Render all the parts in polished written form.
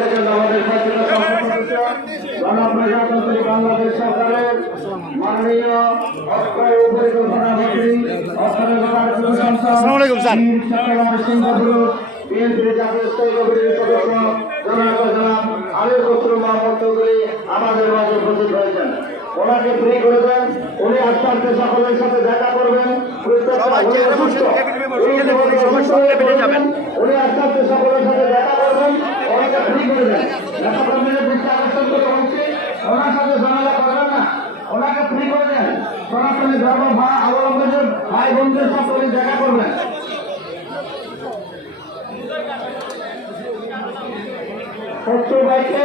থেকে আমাদের গণপ্রজাতন্ত্রী বাংলাদেশ সরকারের মাননীয় অর্থ পরিকল্পনা মন্ত্রী বিএনপির জাতীয় স্থায়ী কমিটির সদস্য জনাব আলীর খসরু মাহমুদ চৌধুরী আমাদের মাঝে উপস্থিত হয়েছেন। ওনাকে ফ্রি করে দেন, উনি আস্তে আস্তে সকলের সাথে দেখা করবেন। উনি আস্তে আস্তে সকলের সাথে দেখা করবেন, ওনাকে ফ্রি করে দেন। নেতাকর্মীদের দৃষ্টি আকর্ষণ করে বলছি, ওনার সাথে ঝামেলা করবেন না, ওনাকে ফ্রি করে দেন। সনাতনী ধর্ম অবলম্বনের ভাই বোনদের সকলে দেখা করবেন। কষ্টভাইকে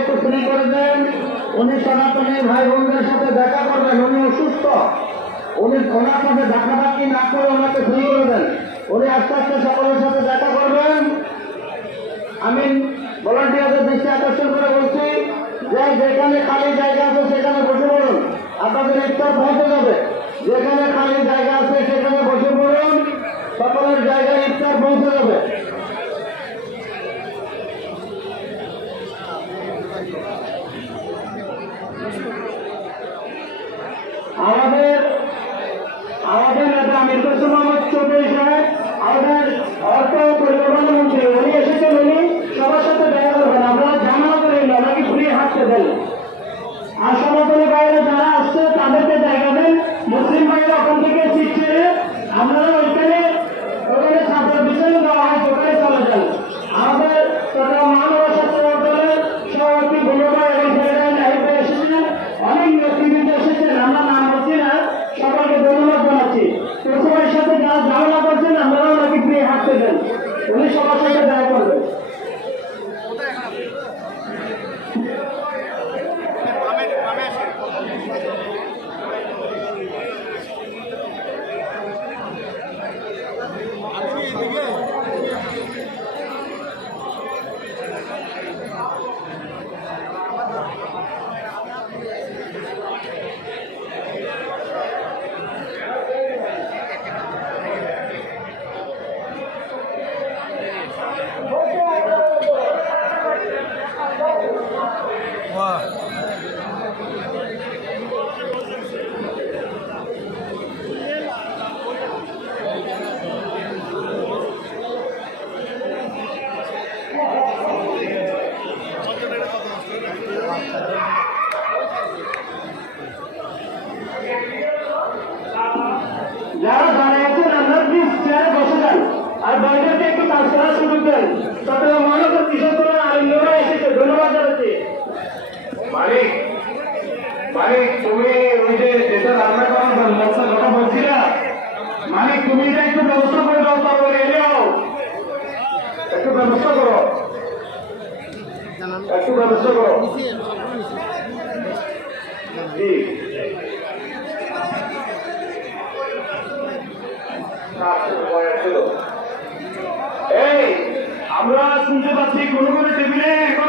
একটু ফ্রি করে দেন। উনি সনাতনী ভাই বোনদের সাথে দেখা করবেন, উনি অসুস্থ, উনি ওনার সাথে দেখাবাকি না করে ওনাকে ফ্রি করে দেন। উনি আস্তে আস্তে সকলের সাথে দেখা করবেন। আমি ভলান্টিয়ারদের দৃষ্টি আকর্ষণ করে বলছি যে যেখানে খালি জায়গা আছে সেখানে বসে পড়ুন, আপনাদের ইফতার পৌঁছে যাবে। যেখানে খালি জায়গা আছে সেখানে বসে পড়ুন, সকলের জায়গায় ইফতার পৌঁছে যাবে। আমাদের নেতা আমির হোসেন মোহাম্মদ চৌধুরী সাহেব, আমাদের অর্থ পরিকল্পনা মন্ত্রী, উনি এসেছেন, উনি সবার সাথে দেখা করবেন। আপনারা জানানো করেন ওনাকে ফ্রি হাঁটতে দেন। আর সনাতনী বাইরে যারা আসছে তাদেরকে জায়গা দেন। মুসলিম বাইরে ওখান থেকে সিট ছেড়ে আপনারা ওইখানে ছাত্র পিছনে দেওয়া হয়, ওখানে চলে যান। আমাদের মহানগর ছাত্র দলের সভাপতি ভূমিকা এবং এসেছেন, অনেক নেতৃবৃন্দ এসেছেন, আমরা নাম বলছি না, সকলকে ধন্যবাদ জানাচ্ছি। প্রথমের সাথে যারা ঝামেলা করছেন আপনারাও নাকি ফ্রি হাঁটতে দেন, উনি সবার সাথে দেখা করবেন। যারা দাঁড়িয়ে আছেন আপনারা প্লিজ চেয়ারে বসে যান আর বাইরেকে একটু কাজ করার সুযোগ দেন। চট্টগ্রাম মহানগর কৃষক দলের আইনজীবীরা এসেছে, ধন্যবাদ জানাচ্ছি। মালিক তুমি ওই যে যেটা রান্না করার মশলার কথা বলছিলা, মালিক তুমি এটা একটু ব্যবস্থা করে দাও, তারপরে এলেও একটু ব্যবস্থা করো, একটু ব্যবস্থা করো। জি এই আমরা শুনতে পাচ্ছি কোনো কোনো টেবিলে এখন